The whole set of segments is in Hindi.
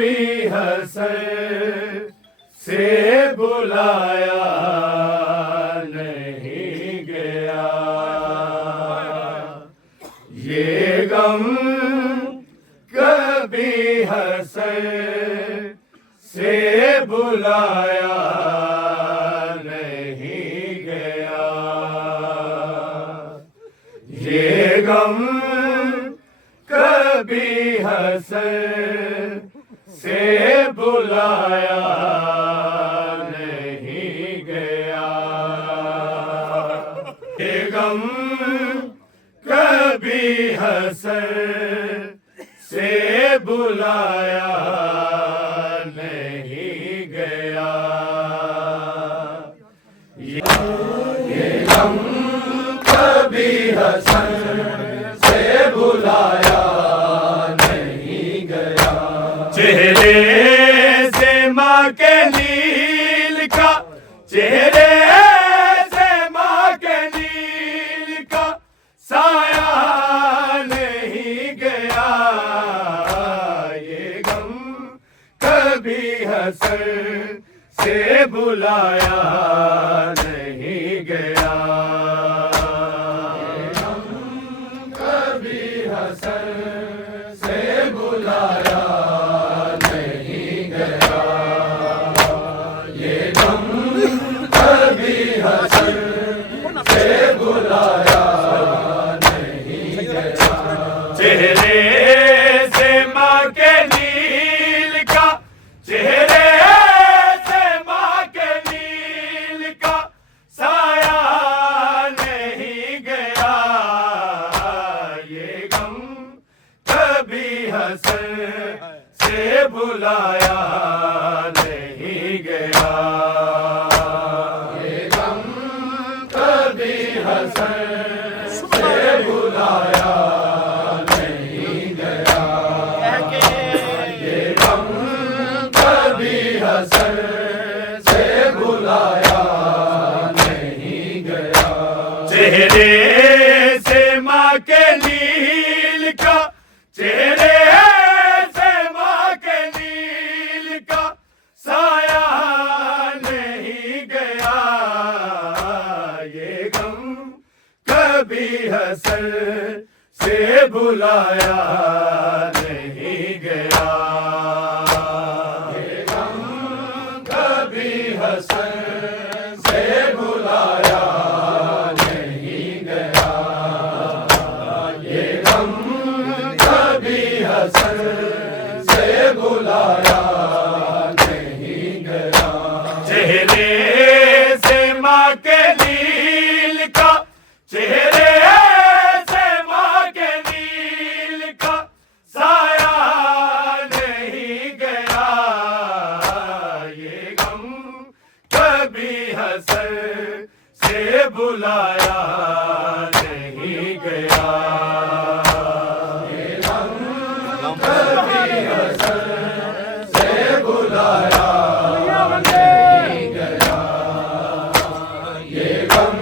कभी हसर से बुलाया नहीं गया, ये गम कभी हसर से बुलाया नहीं गया, ये गम कभी हसर से बुलाया नहीं गया, ये गम कभी हसर से बुलाया नहीं गया, ये गम कभी हसर से बुलाया नहीं गया, चेहरे से माँ के नील का, चेहरे से माँ के नील का साया नहीं गया, ये गम कभी हसर से बुलाया नहीं गया, ये गम कभी हसर से बुलाया नहीं गया, ये गम कभी हसर से बुलाया नहीं गया, चेहरे से माँ के नील का, चेहरे से माँ के नील का साया नहीं गया, ये गम कभी हसर से बुलाया नहीं गया, ये गम कभी हसर से बुलाया नहीं गया, ये गम कभी हसर से बुलाया नहीं गया, चेहरे से माँ के नील का, चेहरे से माँ के नील का साया नहीं गया, ये गम कभी हसर से बुलाया नहीं गया, ये गम कभी हसर से बुलाया नहीं गया, ये गम कभी हसर से बुलाया नहीं गया, चेहरे से माँ के नील का, चेहरे से माँ के नील का साया नहीं गया, ये गम कभी हसर से बुलाया नहीं गया, ये गम कभी हसर से बुलाया नहीं गया, ये गम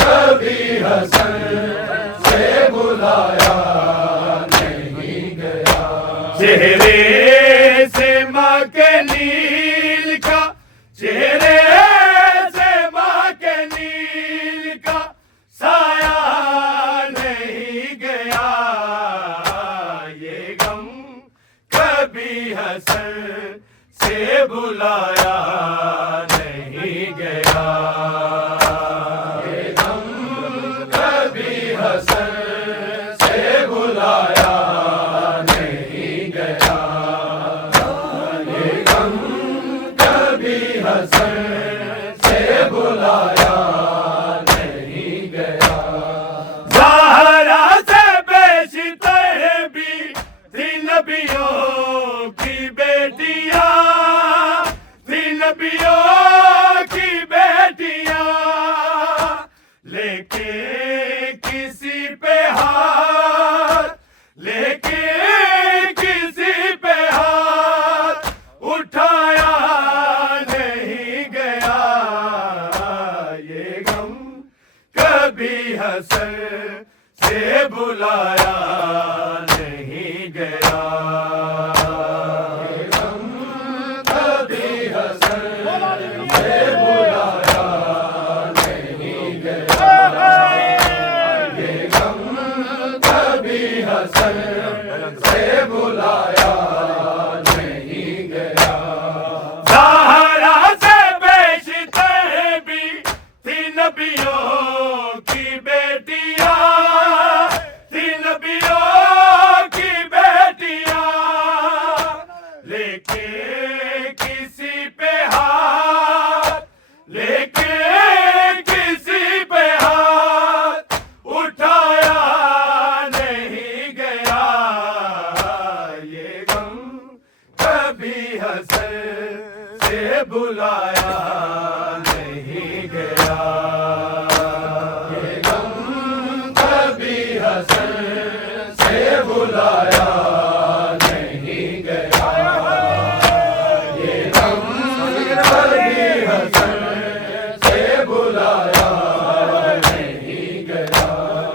कभी हसर से बुलाया नहीं गया, चेहरे से माँ के नील का, चेहरे से माँ के नील का साया नहीं गया, ये गम कभी हसर से बुलाया नहीं गया, ये गम कभी हसर से बुलाया नहीं गया, ये गम कभी हसर से बुलाया नहीं गया, ज़हरा से बेशितर भी थी नबियों की बेटियां, थी नबियों की बेटियां, लेके किसी पे हाथ, लेके किसी पे हाथ उठाया नहीं गया, ये गम कभी हसर से बुलाया नहीं गया, ये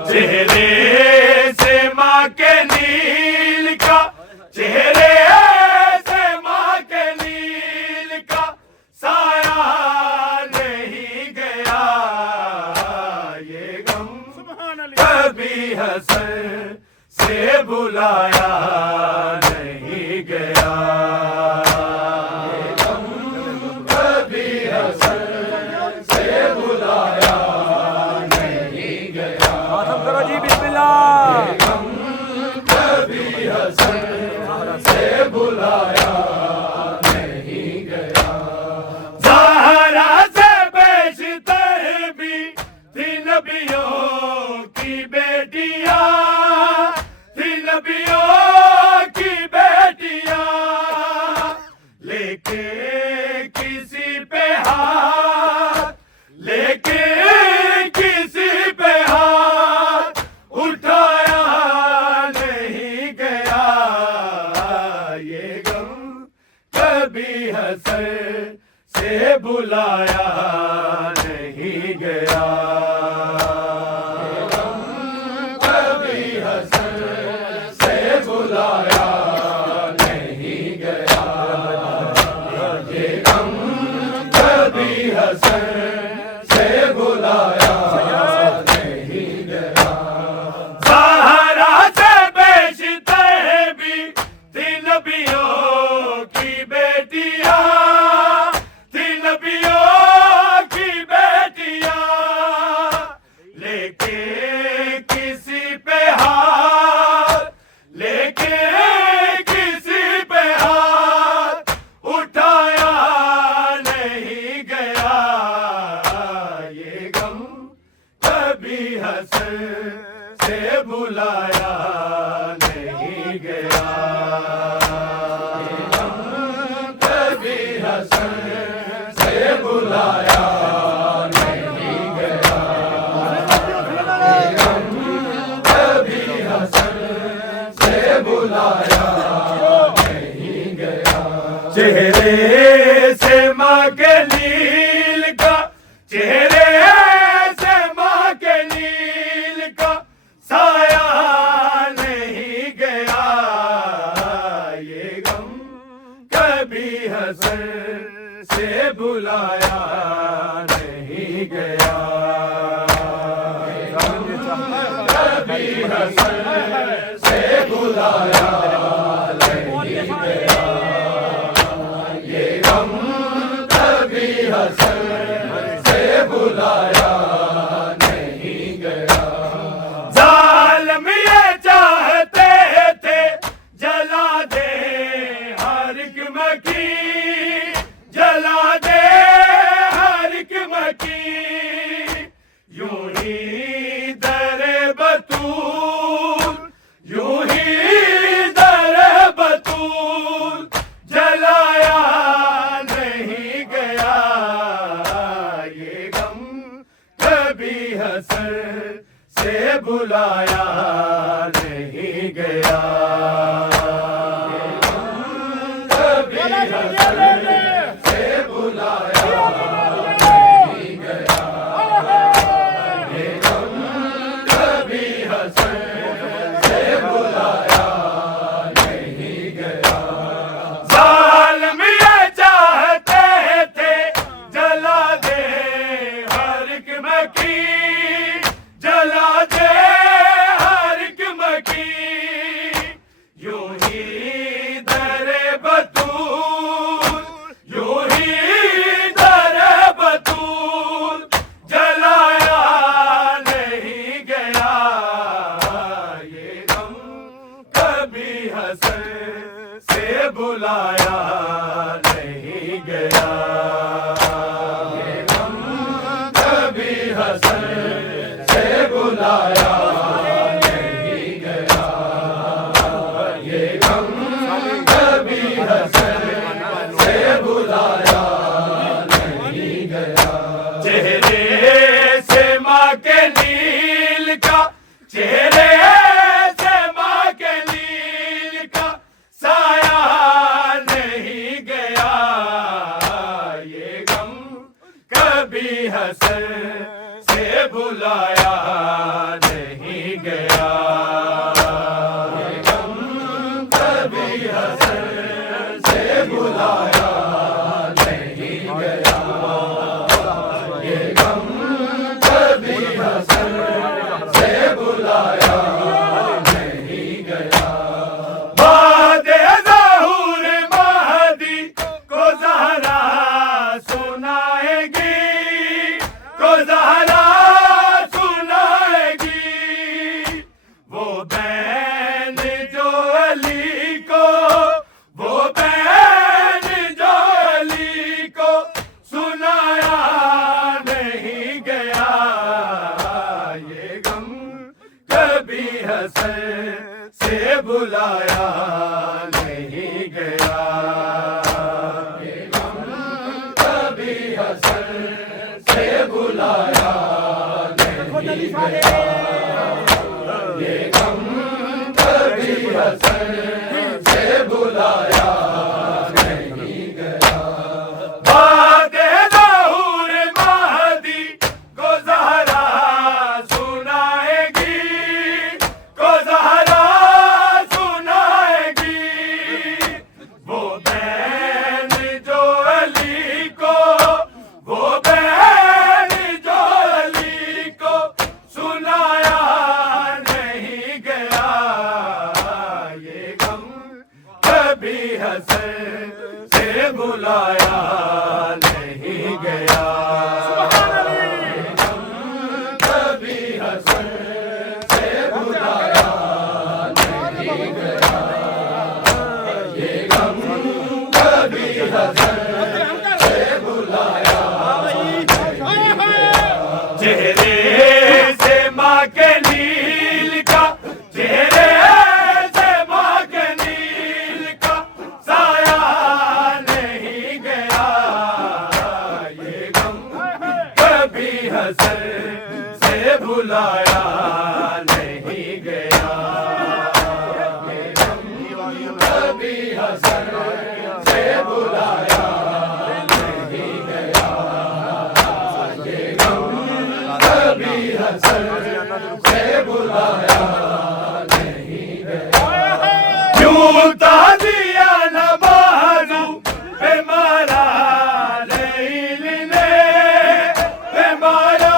चेहरे से माँ के नील का, चेहरे से माँ के नील का साया नहीं गया, ये गम कभी हसन से बुलाया नहीं गया, ये गम कभी हसन से बुलाया नहीं गया, करो जी बिस्मिल्लाह। ये गम कभी हसन से बुलाया नहीं गया। ज़हरा से बेशतर भी थी नबियों की बेटियां, थी नबियों की बेटियां, लेके किसी पे हाथ, लेके किसी पे हाथ उठाया नहीं गया, ये गम कभी हसन से बुलाया नहीं गया, ये गम कभी हसन से बुलाया नहीं गया, ये गम कभी हसन से बुलाया नहीं गया। ज़हरा से बेशतर भी थी नबियों की बेटियां, थी नबियों की बेटियां, लेके किसी पे हाथ, लेके किसी पे हाथ उठाया नहीं गया, ये गम कभी हसन से बुलाया नहीं गया, ये गम कभी हसन से बुलाया नहीं गया, ये गम कभी हसन से बुलाया नहीं गया। चेहरे से माँ के नील का, चेहरे से माँ के नील का साया नहीं गया, ये गम कभी हसन से बुलाया नहीं गया, ये गम कभी हसन से बुलाया नहीं गया, ये गम कभी हसन से बुलाया नहीं गया। जालिम ये चाहते थे जला दे हर एक मकी, जला दे हर एक मकी, यूं ही दरे बतूल, यूं ही दरे बतूल जलाया नहीं गया, ये गम कभी हसन से बुलाया नहीं गया, ये गम कभी हसन से बुलाया नहीं गया, ये गम कभी हसन से बुलाया नहीं गया। जालिम ये चाहते थे जला दे हर एक मकी, जला दे हर एक मकी, यूं ही दरे बतूल, यूं ही दरे बतूल जलाया नहीं गया, ये गम कभी हसन से बुलाया नहीं गया, ये गम कभी हसन से बुलाया नहीं गया, ये गम कभी हसन से बुलाया नहीं गया। चेहरे से माँ के नील का, चेहरे से माँ के नील का साया ये गम कभी हसर से बुलाया नहीं गया, ये गम कभी हसर से बुलाया नहीं गया, ये गम कभी हसर से बुलाया नहीं गया। बाते ज़हूर महदी को ज़हरा सुनाएगी, को ज़हरा सुनाएगी, वो बहन जो अली को, वो बहन जो अली को सुनाया नहीं गया, ये गम कभी हसर से बुलाया नहीं गया, ये गम कभी हसर से बुलाया नहीं गया, ये गम कभी हसर से बुलाया नहीं गया। चेहरे से माँ के नील का, चेहरे से माँ के नील का साया नहीं गया, ये गम कभी हसर से बुलाया नहीं गया, ये गम कभी हसर से बुलाया नहीं गया, ये गम कभी हसर से बुलाया नहीं गया। क्यों ताज़िया नवाज़ू बेमारा लैल ने, बेमारा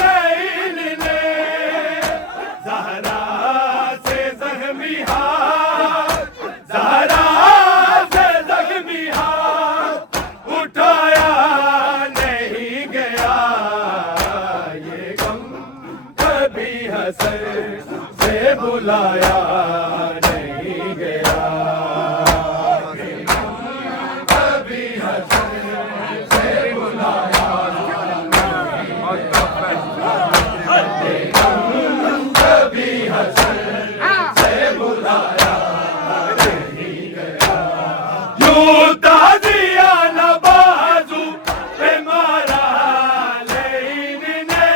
लैल ने, ज़हरा से ज़ख्मी हाथ, ज़हरा से ज़ख्मी हाथ उठाया नहीं गया, ये गम कभी हसर से बुलाया नहीं गया, ये गम कभी हसर से बुलाया नहीं गया, ये गम कभी हसर से बुलाया नहीं गया। यूं ताज़िया नवाज़ू बेमारा लैल ने,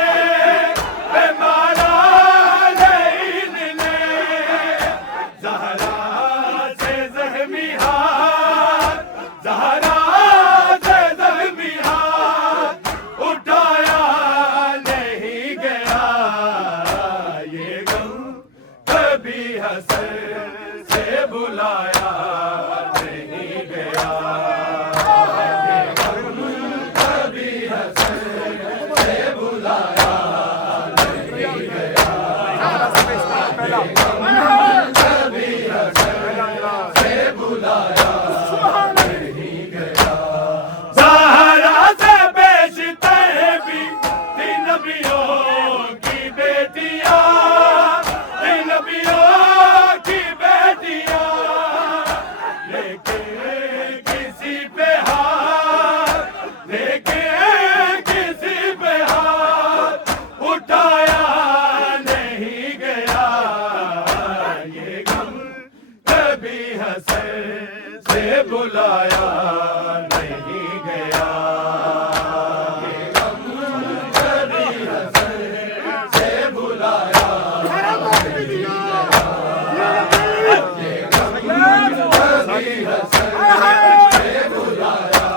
बेमारा लैल ने, ज़हरा से ज़ख्मी हाथ, ज़हरा से ज़ख्मी हाथ उठाया नहीं गया, ये गम कभी हसर से बुलाया नहीं गया, ये गम कभी हसर से बुलाया नहीं गया, ये गम कभी हसर से बुलाया नहीं गया। ज़हरा से बेशतर भी थी नबियों की बेटियां, थी नबियों की बेटियां, लेकिन किसी पे हाथ, लेकिन किसी पे हाथ उठाया नहीं गया, ये गम कभी हसर से बुलाया नहीं गया, ये गम कभी हसर से बुलाया नहीं गया, ये गम कभी हसर से बुलाया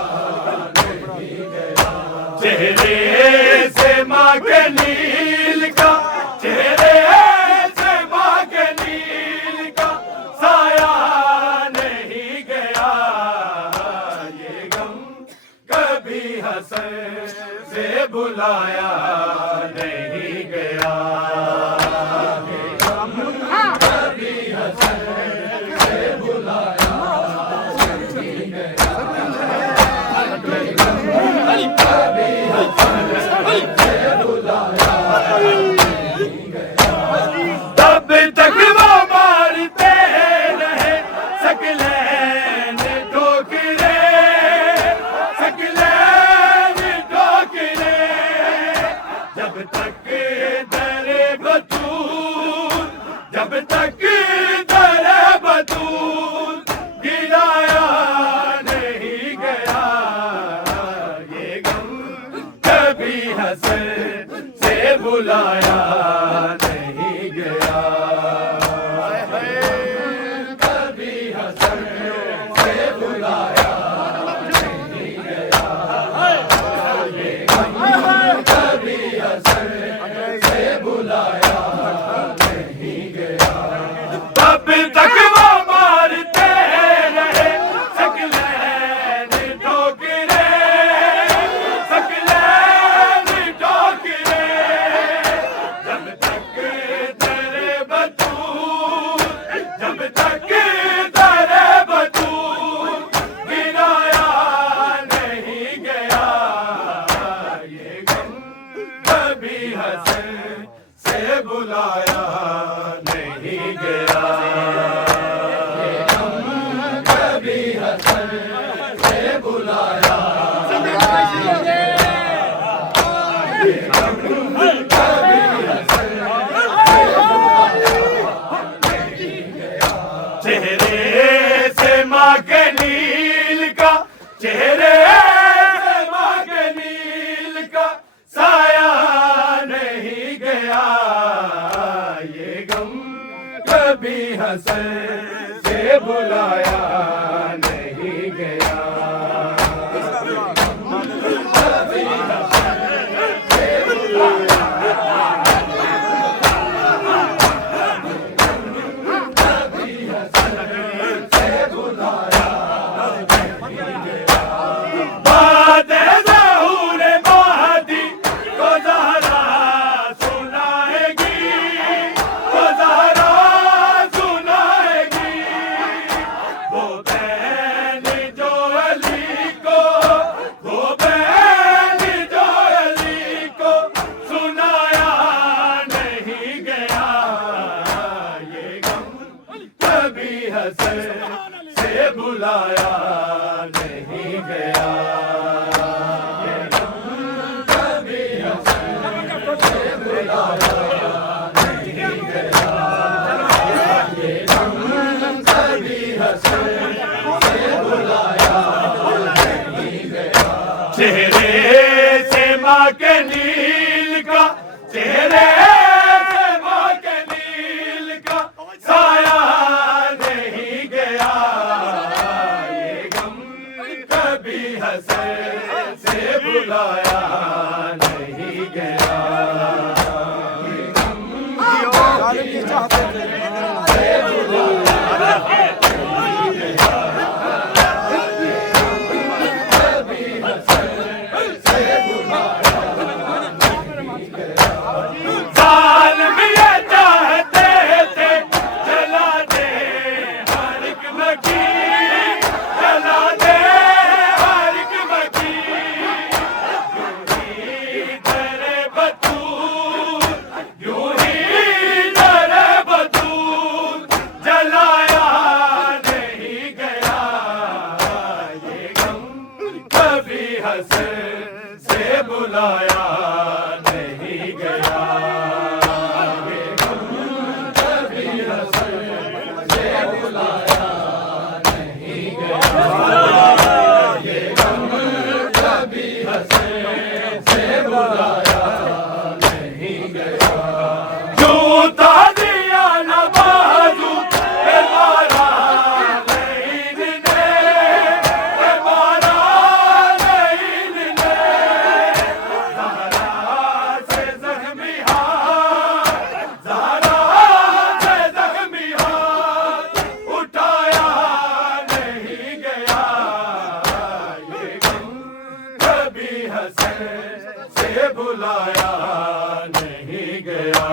नहीं गया। चेहरे से माँ के नील का, चेहरे से माँ के नील का साया नहीं गया, ये गम कभी हसर से बुलाया नहीं गया, ये गम कभी हसर से बुलाया नहीं गया, ये गम कभी हसर से बुलाया नहीं गया। तब तक वो मारते रहे सकलैन ठोकरे, सकलैन ठोकरे, से बुलाया नहीं गया। कभी हसन से बुलाया चेहरे से माँ के नील का, चेहरे से माँ के नील का साया नहीं गया। ये गम कभी हसन से बुलाया नहीं गया। कभी हसन से बुलाया से बुलाया नहीं गया। कभी हसन से बुलाया नहीं गया। ये कभी हसन से बुलाया नहीं गया। चेहरे से माँ के नील का, चेहरे से माँ के नील का साया नहीं गया। ये गम कभी हसन से बुलाया नहीं गया। ये गम कभी हसन से बुलाया नहीं गया। ये गम कभी हसन से बुलाया नहीं गया। जालिम ये चाहते थे जला दे हर एक मकीन, जला दे हर एक मकीन। यूं ही दरे बतूल, यूं ही दरे बतूल जलाया नहीं गया। ये गम कभी हसन से बुलाया नहीं गया। ये गम कभी हसन से बुलाया नहीं गया। ये गम कभी हसन से बुलाया नहीं गया। जूता दिया न बाजू पे मारा नहीं ने, पे मारा नहीं ने। ज़हरा से ज़ख्मी हाथ, ज़हरा से ज़ख्मी हाथ उठाया नहीं गया। ये गम कभी हसन से बुलाया नहीं गया।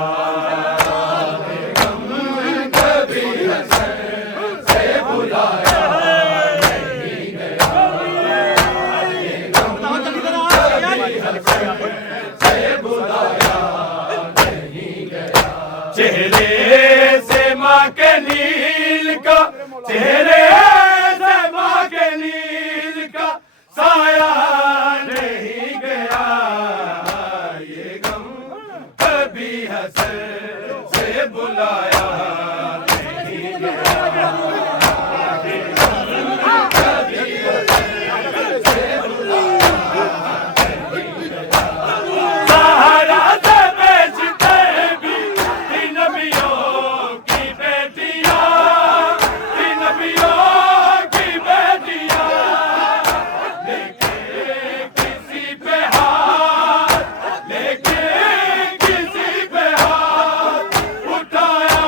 ये गम कभी हसन से बुलाया नहीं गया। ये गम कभी हसन से बुलाया नहीं गया। चेहरे से माँ के नील का, चेहरे से माँ के नील का साया नहीं गया। ये गम कभी हसन से बुलाया नहीं गया। ये गम कभी हसन से बुलाया नहीं गया। सहारा से बेचते भी थी नबियों की बेटियां, थी नबियों की बेटियां। लेके किसी पे हाथ, लेके किसी पे हाथ उठाया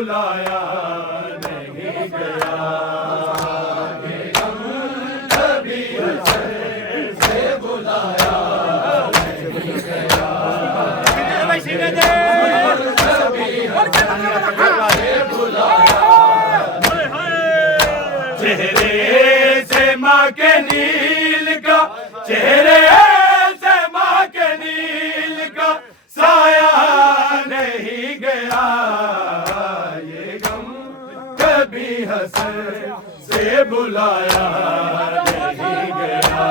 बुलाया नहीं गया। ये गम कभी हसरत से बुलाया नहीं गया। चेहरे से माँ के नील का, चेहरे से माँ के नील का साया नहीं गया। ये गम कभी हसरत से बुलाया नहीं गया।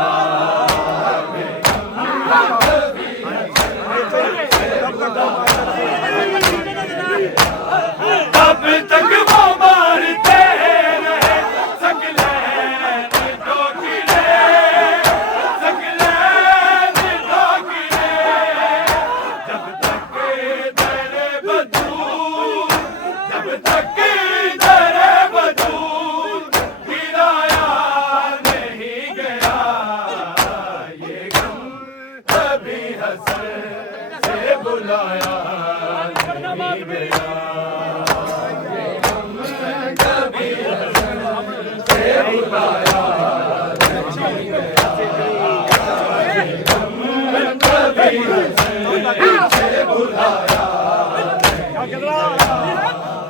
तब तक वो मारते रहे सकलैन ठोकरे, सकलैन ठोकरे। जब तक दरे बदूर, जब तक दरे बदूर गिराया नहीं गया। ये गम कभी हसरत से बुलाया नहीं गया।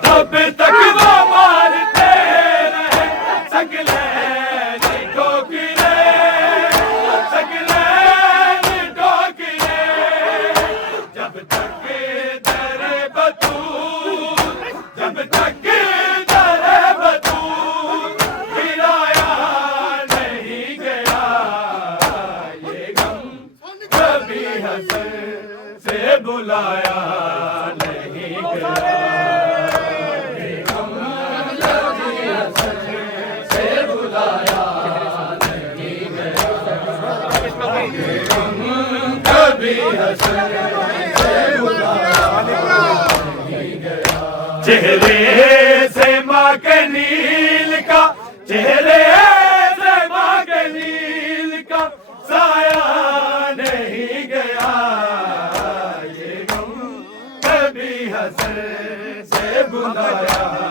तब तक वो मारते रहे सकलैन ठोकरे, सकलैन ठोकरे। जब तक दरे बतूर, जब तक दरे बतूर गिराया नहीं गया। ये गम कभी हसरत से बुलाया नहीं गया। ये गम कभी हसरत से बुलाया नहीं गया। ये गम कभी हसरत से बुलाया नहीं गया। चेहरे से माँ के नील का, चेहरे से माँ के नील का साया नहीं गया। ये गम कभी हसरत से बुलाया